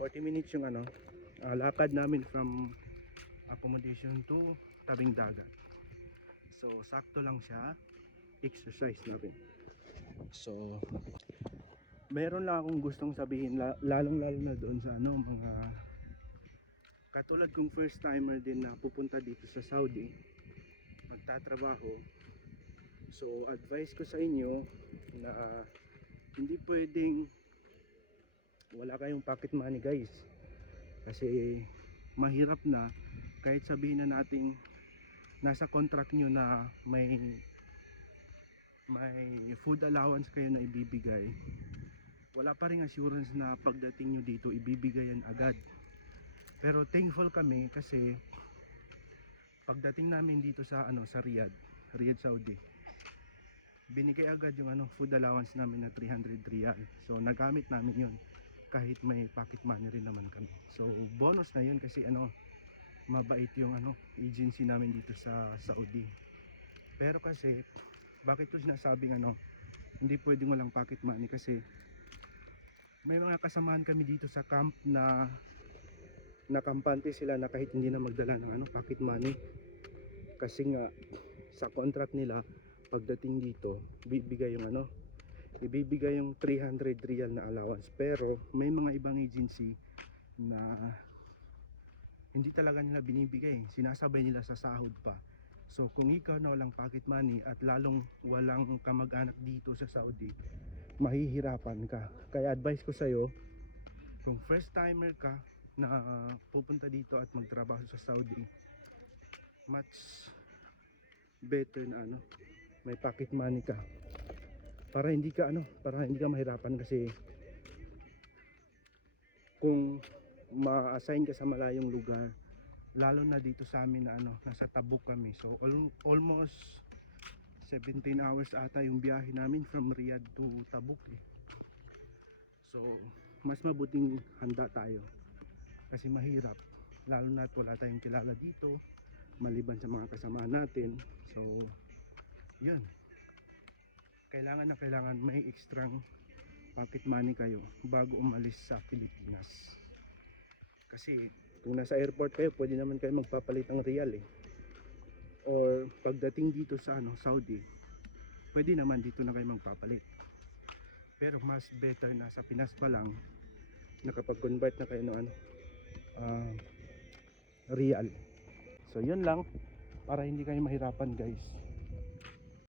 40 minutes yung lakad namin from accommodation to tabing dagat. So sakto lang siya exercise natin. So meron lang akong gustong sabihin, lalong lalo na doon sa mga katulad kong first timer din na pupunta dito sa Saudi magtatrabaho. So advice ko sa inyo na hindi pwedeng wala kayong pocket money guys, kasi mahirap na kahit sabihin na nating nasa contract nyo na may food allowance kayo na ibibigay, wala pa ring assurance na pagdating nyo dito ibibigay yan agad. Pero thankful kami kasi pagdating namin dito sa sa Riyadh Saudi, binigay agad yung food allowance namin na 300 riyal. So nagamit namin yun kahit may pocket money rin naman kami. So bonus na yun kasi mabait yung agency namin dito sa Saudi. Pero kasi bakit ko sinasabing hindi pwedeng walang pocket money, kasi may mga kasamahan kami dito sa camp na nakampante sila na kahit hindi na magdala ng pocket money, kasi nga sa contract nila pagdating dito ibibigay yung 300 riyal na allowance. Pero may mga ibang agency na hindi talaga nila binibigay, sinasabay nila sa sahod pa. So kung ikaw na walang pocket money at lalong walang kamag-anak dito sa Saudi, mahihirapan ka. Kaya advice ko sa'yo, kung first timer ka na pupunta dito at magtrabaho sa Saudi, much better na may pocket money ka para hindi ka mahirapan. Kasi kung ma-assign ka sa malayong lugar, lalo na dito sa amin na nasa Tabuk kami, so almost 17 hours ata yung biyahe namin from Riyadh to Tabuk So mas mabuting handa tayo kasi mahirap, lalo na wala tayong kilala dito maliban sa mga kasama natin. So yun, kailangan may extrang pocket money kayo bago umalis sa Pilipinas. Kasi kung nasa airport kayo, pwede naman kayo magpapalit ng riyal or pagdating dito sa Saudi, pwede naman dito na kayo magpapalit. Pero mas better na sa Pinas pa lang nakapag-convert na kayo ng riyal. So yun lang, para hindi kayo mahirapan guys.